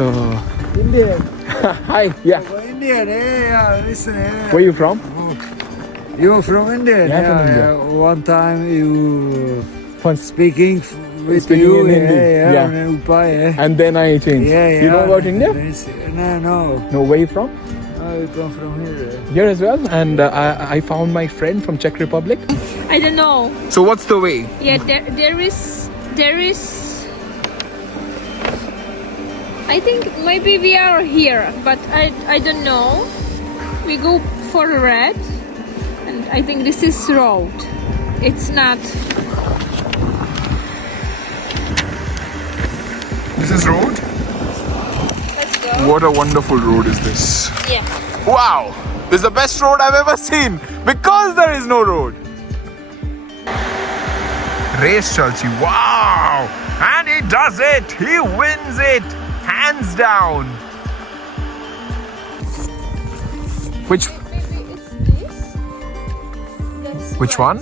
So Indian. hi, yeah. Oh, Indian, yeah, listen. Where you from? You're from India? Yeah, from India. One time you First, speaking with Speaking you, in Hindi, yeah. Upai, and then I changed. yeah. You know about India? No. No, where you from? Oh, you come from here. Here as well. And I found my friend from Czech Republic. I don't know. So what's the way? Yeah, there is. I think maybe we are here, but I don't know. We go for red, and I think this is road. It's not. This is road? Let's go. What a wonderful road is this. Yeah. Wow! This is the best road I've ever seen because there is no road. Race Chalchi, wow! And he does it! He wins it! Hands down! Which Maybe it's this. That's which right. one?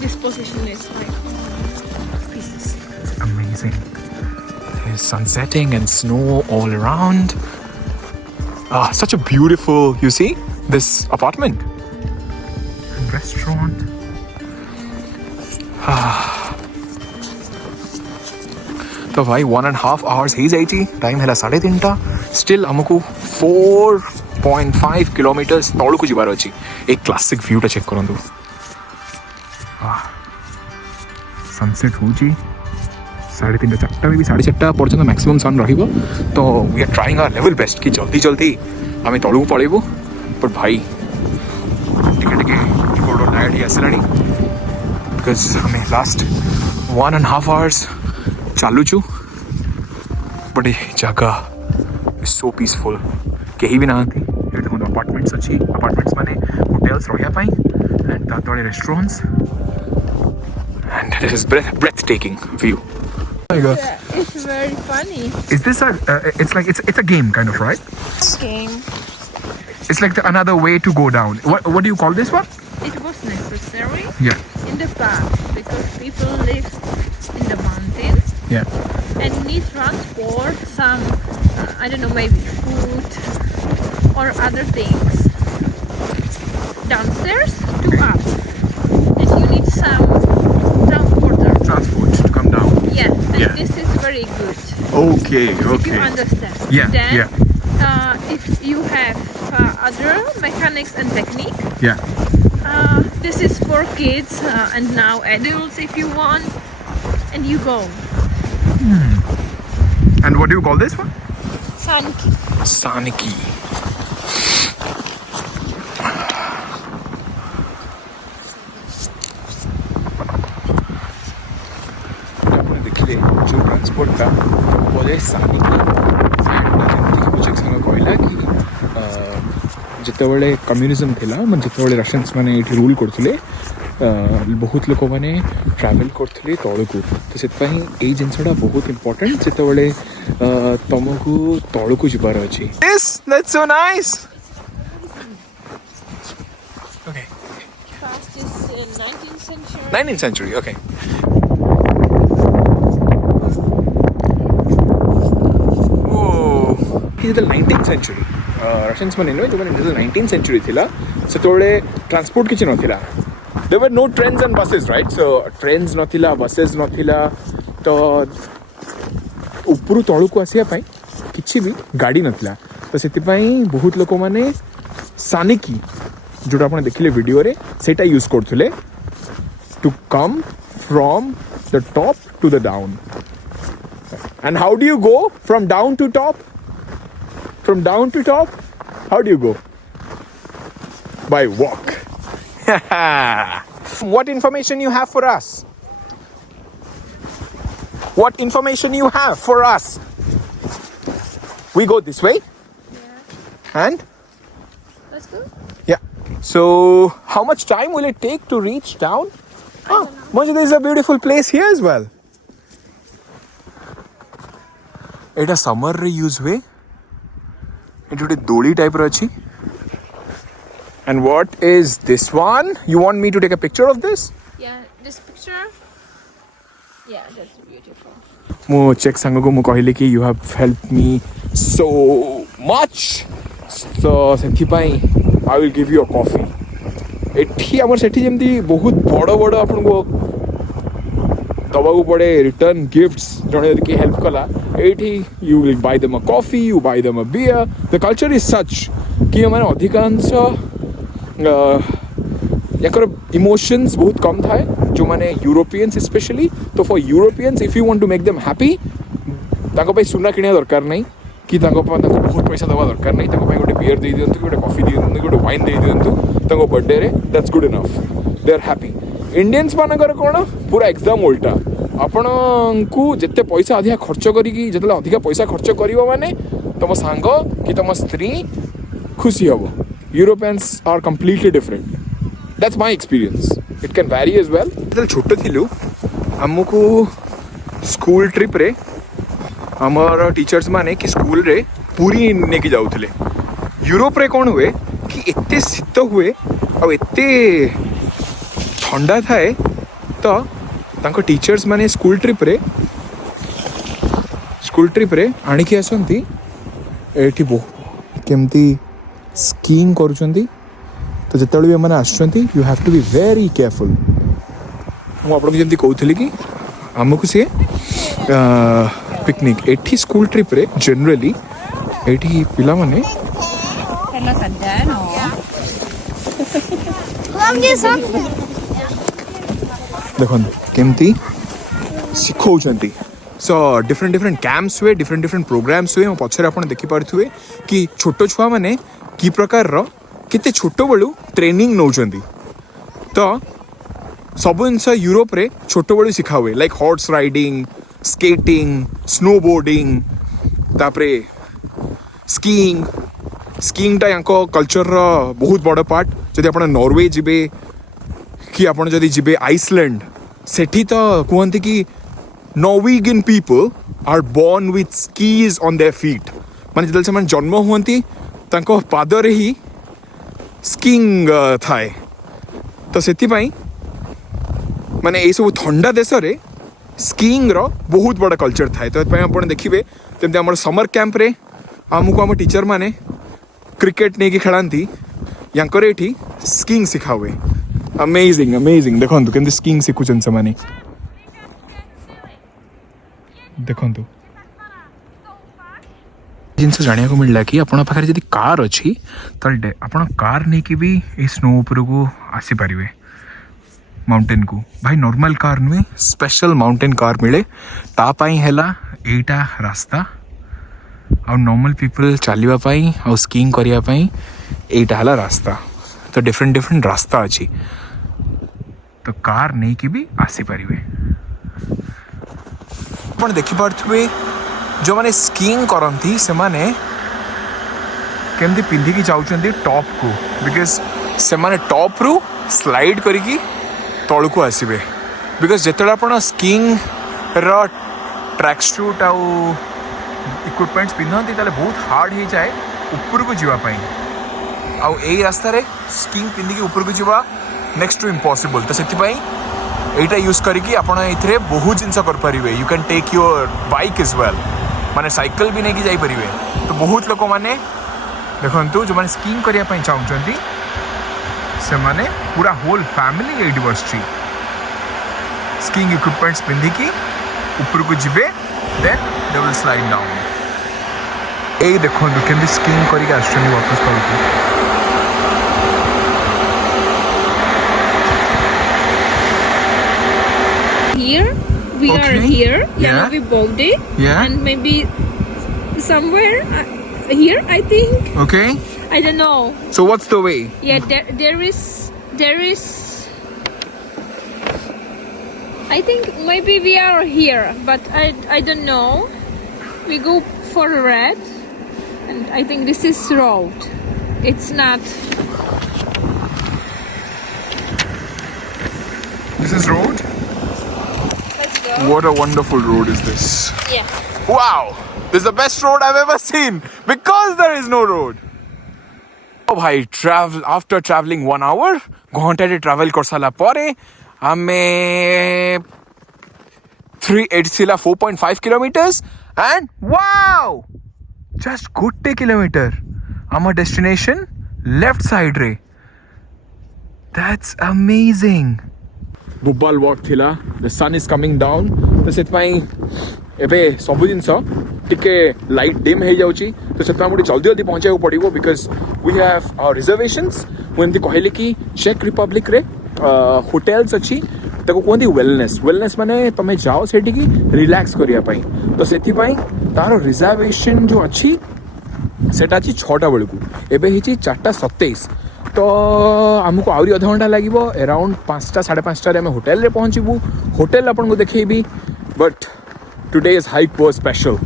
This position is like pieces. Amazing. There's sun setting and snow all around. Ah, such a beautiful, you see, this apartment. And restaurant. तो भाई 1.5 hours ही जाइती time है 3:30 still हमको 4.5 kilometers तौलू जीवार अच्छी एक classic view टा check करंतु sunset हो 3:30 4टा में भी 4:30 पर्यंत मैक्सिमम सन रहिबो तो we are trying our level best कि जल्दी जल्दी आमे तौलू पळेबो पर भाई टिके टिके गोड़ टायर्ड ही आसलानी बिकॉज हमें लास्ट 1.5 hours चालू छु बट ये जगह इज सो पीसफुल कहीं भी ना थी ये देखो अपार्टमेंट्स अच्छी अपार्टमेंट्स माने होटल्स रहिया पाई एंड ता तळे restaurants and it is breathtaking view. Yeah, it's very funny. Is this it's a game kind of, right? Game. It's like another way to go down. What do you call this one? It was necessary Yeah. in the past because people live in the mountains Yeah. and need transport some I don't know, maybe food or other things downstairs to up, and you need some transporter Transport to come down. and Yeah. this is very good Okay. if you understand. Yeah. Then Yeah. if you have other mechanics and technique, Yeah. this is for kids and now adults if you want, and you go. And what do you call this one? Sanki. Saniki. आपने देखले जो transport का बोले सानिकी मुझे कहला कि जितेबले communism थिला मन जितेबले रशियंस माने एठी रूल करथले बहुत लोक मैंने ट्रावेल करते तौक तो से यही जिनसा बहुत इम्पोर्टेंट जितेबले तुमको तौक जबार अच्छी. That's so nice. Okay. Past is 19th century. 19th century. Okay. Whoa. This is the 19th century. Russians माने नो जो 19th century थिला से तोड़े ट्रांसपोर्ट किसी न थिला. There were no trains and buses, right? So trains नथिला, buses नथिला तो उपरु तळु को आसिया पई किछि भी गाड़ी नथिला तो सेति पई बहुत लोक माने सानिकी जोटा आपण देखिले वीडियो रे सेटा use करथुले to come from the top to the down. And how do you go from down to top? From down to top, how do you go? By walk. What information you have for us? What information you have for us? We go this way. Yeah. And? Let's go. Yeah. So, how much time will it take to reach down? Oh, Manju, there is a beautiful place here as well. It's a summer use way. It's a doli type rachi. And what is this one? You want me to take a picture of this? Yeah, this picture. Yeah, that's beautiful. मो check सांग को मु कहली कि you have help me so much तो से I will give you a coffee एठी आमर सेठी जेमती बहुत बड़ बड़ आपन को दबाक पड़े रिटर्न गिफ्ट्स जड़े यदि किए हेल्प कला ये you will buy them a coffee you bye them a bear the culture is such कि मैंने अधिकांश याकर इमोशंस बहुत कम थाए जो मैंने यूरोपियंस स्पेशली तो for Europeans if you want to make them happy सुना किणा दरकार नहीं कि बहुत पैसा दवा दरकार नहीं गोटे बियर दे दिंतु गोटे कॉफी दे दिंतु गोटे वाइन दे दिंतु बर्थडे रे that's good enough they are happy Indians मानकर कौन पूरा एग्जाम उल्टा आपण को जिते पैसा अधिका खर्च करी जिते अधिका पैसा खर्च कर माने तुम सांग कि तुम स्त्री खुशी हम Europeans are completely different that's my experience it can vary as well जो छोट थिलु आमको स्कूल ट्रिप रे आमर टीचर्स माने कि स्कूल रे पूरी नेकी जाउथले यूरोप रे कौन हुए कि एते शीत हुए आ एते ठंडा थाए तो तांको टीचर्स माने स्कूल ट्रिप रे आनी कि आसंती एठी केमती स्कीइंग करूछंती तो जेतले भी माने आछंती you have to be very careful हम आपन जेमती कहउथली कि हमकु से पिकनिक एठी स्कूल ट्रिप रे जनरली एठी पिला माने देखो केमती शिखौचंती सो डिफरेंट डिफरेंट कैंप्स हुए डिफरेंट प्रोग्राम्स हुए पछरे आपण देखि पारथुवे कि छोटो छुआ माने की प्रकार रो केते छोटो बळू ट्रेनिंग नौचंती तो सब जिनस यूरोप रे छोटो बळू सिखा हुए like horse riding skating snowboarding तापरे स्कीइंग टा यांको कल्चर रो बहुत बड़ पार्ट जदि आपण नॉर्वे जिबे कि आपण जदि जिबे आइसलैंड सेठी तो कहते कि Norwegian people are born with skis on their feet माने जदि से जन्म हुअंती तांको पादरे ही स्कीइंग थाए तो सेति पई माने ए सब ठंडा देश रे स्कीइंग रो बहुत बड़ा कल्चर थाए तो आपण देखिबे तेमते हमर समर कैंप रे आमको हम टीचर माने क्रिकेट नहीं खेलांती यांकर एठी स्कीइंग सिखा हुए अमेजिंग अमेजिंग देखो केमती स्कीइंग शिखुचन से माने देखो जिनस जानिया को मिलला कि आपण पाखरे जदी कार अछि तल आपण कार नहीं कि भी ए स्नो ऊपर को आसी परिवे माउंटेन को भाई नॉर्मल कार नुए स्पेशल माउंटेन कार मिले ता पाई हैला एटा रास्ता आ नॉर्मल पीपल चलवा पाई आ स्कीइंग करिया पाई एटा हला रास्ता तो डिफरेंट रास्ता अच्छी तो कार नहीं कि भी आसी परिवे अपन देखि पारथुवे जो माने स्कीइंग करंती से माने केमती पिंधि की जाउचंती टॉप को बिकॉज से माने टॉप रु स्लाइड करिकी तळ को आसीबे बिकॉज जेतला अपन स्कीइंग रो ट्रैक शूट आ इक्विपमेंट्स पिंधती ताले बहुत हार्ड हो जाए ऊपर को जीवा पाई आउ एई रास्ता रे स्कीइंग पिंधि की ऊपर को जीवा नेक्स्ट टू इम्पॉसिबल तो सेति पई एटा यूज करिकी आपण एथरे बहुत जिंस कर परिवे you can take your bike as well माने साइकिल भी नहीं कि जाई परिवे तो बहुत लोक माने देखंतु जो माने स्कीइंग करिया पई चाहउचंती से माने पूरा होल फैमिली एडी बसची स्कीइंग इक्विपमेंट्स पिंधि की ऊपर को जिबे then they will slide down ए देखंतु केमती स्कीइंग करिका आछनी वापस पड़ती Here we Okay. are here, Yeah. Yanavi Bogde, Yeah. and maybe somewhere here. I think Okay. I don't know. So what's the way? Yeah, there is. I think maybe we are here, but I don't know. We go for red, and I think this is road. It's not. This is road? Let's go. What a wonderful road is this. Yeah. Wow! This is the best road I've ever seen because there is no road. Oh bhai, after traveling 1 hour, घंटे travel कर साला परे हमें 3 4.5 kilometers and wow, just gotte kilometer our destination left side re. That's amazing. Bubbal walk thila, the sun is coming down to setpai ଏବେ ସବୁ ଜିନିଷ ଟିକେ light ଡିମ୍ ହେଇଯାଉଛି ତ ସେଥିପାଇଁ ମୁଁ ଟିକେ ଜଲ୍ଦି ଜଲ୍ଦି ପହଞ୍ଚିବାକୁ ପଡ଼ିବ ବିକଜ୍ वी हैव रिजर्वेशंस ମୁଁ ଏମିତି କହିଲି କି ଚେକ୍ ରିପବ୍ଲିକରେ ହୋଟେଲ୍ସ ଅଛି ତାକୁ କୁହନ୍ତି ୱେଲନେସ୍ ମାନେ ତମେ ଯାଅ ସେଠିକି ରିଲାକ୍ସ କରିବା ପାଇଁ ତ ସେଥିପାଇଁ ତାର ରିଜର୍ଭେସନ୍ ଯେଉଁ ଅଛି ସେଟା ଅଛି 6ଟା ବେଳକୁ ଏବେ ହେଇଛି 4:27 ତ ଆମକୁ ଆହୁରି ଅଧଘଣ୍ଟା ଲାଗିବ ଆରାଉଣ୍ଡ 5ଟା 5:30ରେ ଆମେ ହୋଟେଲରେ ପହଞ୍ଚିବୁ ହୋଟେଲ ଆପଣଙ୍କୁ ଦେଖେଇବି but today's hike was special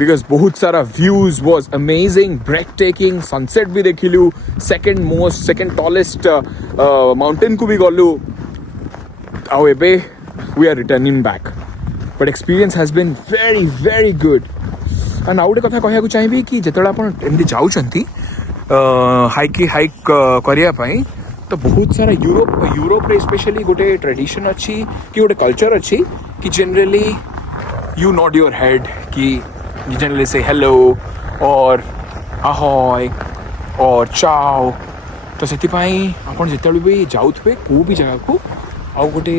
because बहुत सारा views was amazing, breathtaking, sunset भी देखिलु, second tallest mountain को भी गलु, ଆଉ ଏବେ we are returning back, but experience has been very very good. and ଆଉ ଗୋଟେ କଥା କହିବାକୁ ଚାହିଁବି କି ଯେତେବେଳେ ଆପଣ ଏମିତି ଯାଉଛନ୍ତି ହାଇକ୍ କରିବା ପାଇଁ ତ ବହୁତ ସାରା ୟୁରୋପରେ ସ୍ପେଶାଲି ଗୋଟେ ଟ୍ରାଡିସନ୍ ଅଛି କି ଗୋଟେ କଲଚର୍ ଅଛି କି generally you nod your head ki you generally say hello or ahoy or ciao to sethipai apon jetebale bi jautbe ko bi jaga ko au gote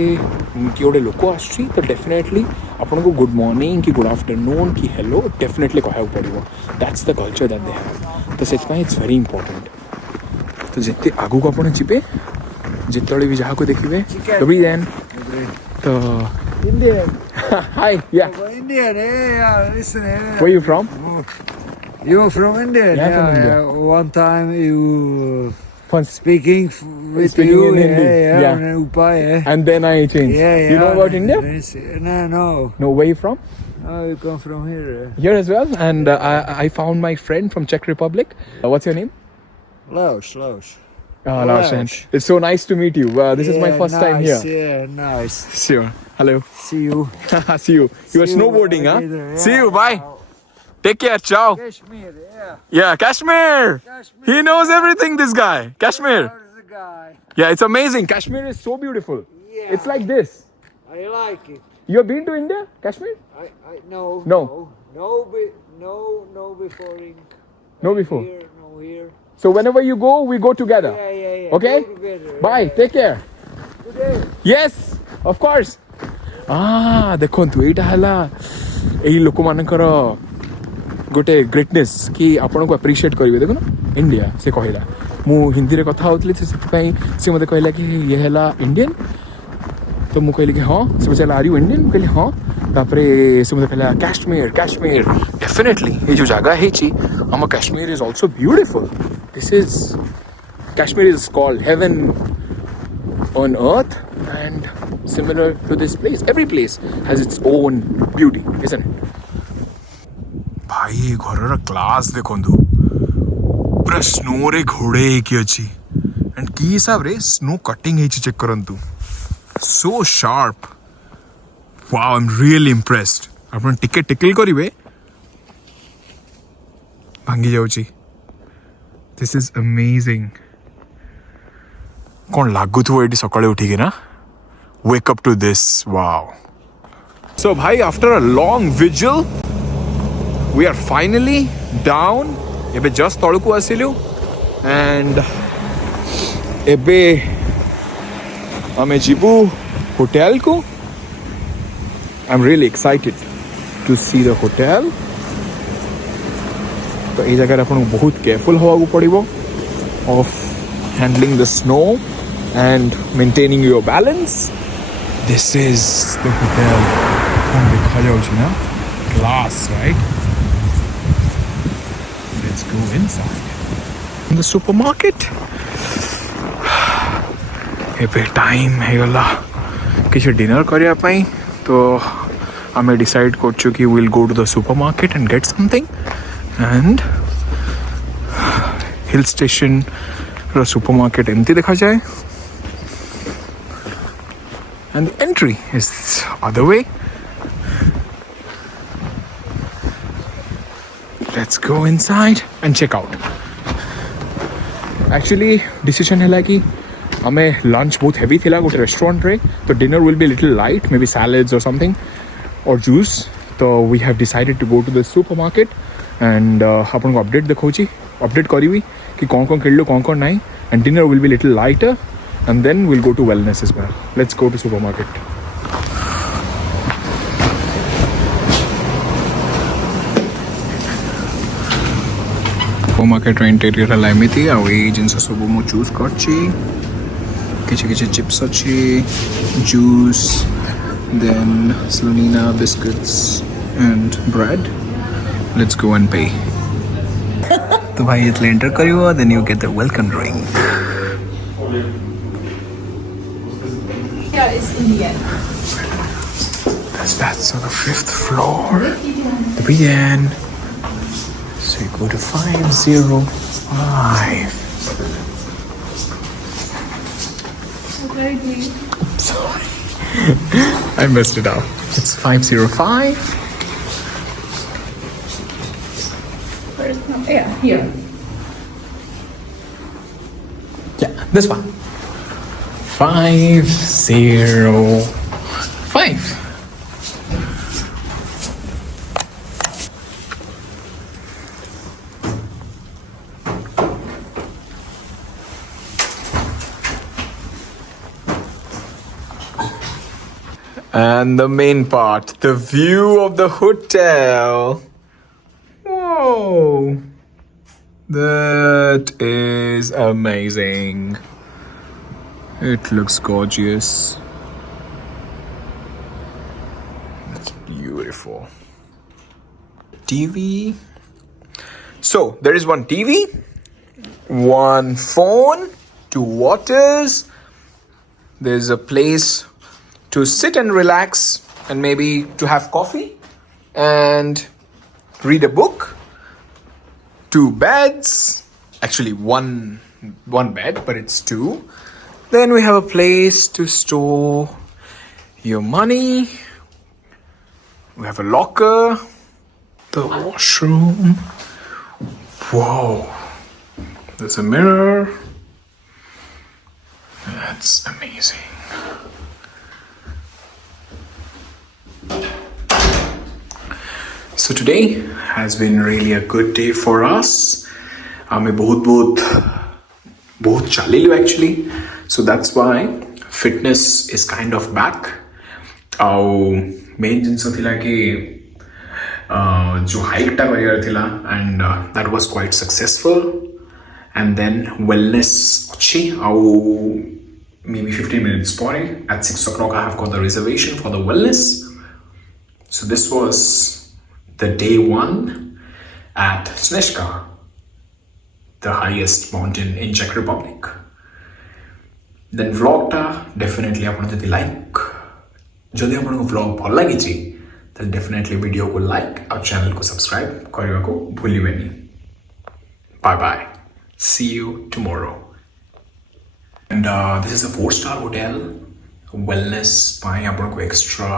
ki gote loko aschi to definitely apon ko good morning ki good afternoon ki hello definitely kaha padibo. That's the culture that they have to sethipai it's very important. to jette agu ko apon jibe jetebale bi jaha ko dekhibe to be then to Indian. hi yeah Indian, yeah, listen. where you from? You're from India? Yeah, from India. One time you Once speaking with Speaking you, in Hindi, yeah. and Upa, yeah. and then I changed. Yeah, You know about India? No. No, where you from? Oh, you come from here. Here as well. And I found my friend from Czech Republic. What's your name? Laos. Laos. It's so nice to meet you. This is my first time here. Yeah, nice. Sure. Hello. See you. See you. You are See you snowboarding, huh? later, yeah. See you. Bye. Take care. Ciao. Kashmir, yeah. Yeah, Kashmir. Kashmir. He knows everything, this guy. Kashmir. There's the guy. Yeah, it's amazing. Kashmir is so beautiful. Yeah. It's like this. I like it. You have been to India? Kashmir? No. No. No before in. No before. Here, no here. So whenever you go, we go together. Yeah. Okay? Go together, Bye. yeah. Take care. Good day. Yes, of course. ଦେଖନ୍ତୁ ଏଇଟା ହେଲା ଏଇ ଲୋକମାନଙ୍କର ଗୋଟେ greatness କି ଆପଣଙ୍କୁ appreciate କରିବେ ଦେଖୁନ ଇଣ୍ଡିଆ ସେ କହିଲା ମୁଁ ହିନ୍ଦୀରେ କଥା ହେଉଥିଲି ସେଥିପାଇଁ ସେ ମୋତେ କହିଲା କି ଇଏ ହେଲା ଇଣ୍ଡିଆନ୍ ତ ମୁଁ କହିଲି କି ହଁ ସେ ପଚାରିଲା ଆର୍ ୟୁ ଇଣ୍ଡିଆନ୍ ମୁଁ କହିଲି ହଁ ତାପରେ ସେ ମୋତେ କହିଲା କାଶ୍ମୀର ଡେଫିନେଟଲି ଏଇ ଯେଉଁ ଜାଗା ହେଇଛି ଆମ Kashmir is also beautiful Kashmir is called heaven on earth and similar to this place. Every place has its own beauty, isn't it? भाई ये घरर क्लास देखंतु पूरा स्नो रे घोड़े की अछि एंड की हिसाब रे स्नो कटिंग हे चेक करंतु so sharp. Wow, I'm really impressed. आपण टिके टिकल करिवे भांगी जाउची. This is amazing. कौन लागुथुव एटी सकाळे उठिके ना wake up to this. Wow. So bhai, after a long vigil we are finally down. ebe just तळकु आसिलु and ebe ame jibu hotel को. I'm really excited to see the hotel. तो ये जगह अपन बहुत careful होगा पड़िबो of handling the snow and maintaining your balance. This is the hotel. हम देखा जाउछि ना glass, right? Let's go inside. In the supermarket. ଏବେ टाइम हे गला किसी डिनर करिया पई तो हमें डिसाइड करछु कि we'll go to the supermarket and get something. And hill station रो सुपरमार्केट एमती देखा जाए and the entry is other way. Let's go inside and check out. Actually decision है कि हमें lunch बहुत heavy थिला गोटे रेस्टोरेंट रे तो dinner will be little light, maybe salads or something. or juice. So we have decided to go to the supermarket and आपन को update देखौची update करीबी कि कौन किलो कौन नहीं, and dinner will be little lighter and then we'll go to wellness as well. Let's go to supermarket. Supermarket ର interior ହେଲା ଏମିତି ଆଉ ଏଇ ଜିନିଷ ସବୁ ମୁଁ ଚୁଜ୍ କରିଛି. କିଛି କିଛି chips ଅଛି, juice, then Slonina biscuits and bread. Let's go and pay. तो भाई इतने एंटर करियो, then you get the welcome drink. Yeah, it's in the end. That's on the 5th floor. The begin. So you go to 505. Sorry. I messed it up. It's 505. Yeah, here. Yeah, this one. 505. And the main part, the view of the hotel. Whoa, that is amazing. It looks gorgeous. It's beautiful. TV. So there is one TV, one phone, 2 waters. There's a place to sit and relax and maybe to have coffee and read a book. 2 beds. Actually one bed, but it's 2. Then we have a place to store your money. We have a locker. The washroom. Whoa. There's a mirror. That's amazing. So today has been really a good day for us. हमें बहुत चलिलु actually. So that's why fitness is kind of back. और main जिनसे थिला कि जो hike टा career थिला and that was quite successful. And then wellness अच्छी और maybe 15 minutes ପରେ at 6 o'clock I have got the reservation for the wellness. So this was the day 1 at Snezhka, the highest mountain in Czech Republic. Then vlog ta definitely आपन जति like जदि आपन को vlog भल लागि छि then definitely video को like और channel को subscribe करिवा को भूलिबेनी. Bye bye. See you tomorrow. And this is a 4-star hotel. Wellness ପାଇଁ आपन को extra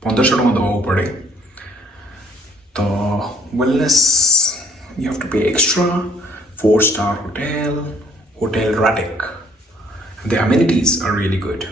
1500 टଙ୍କା दବାକୁ पड़े. So wellness you have to pay extra. 4-star hotel Ratic. The amenities are really good.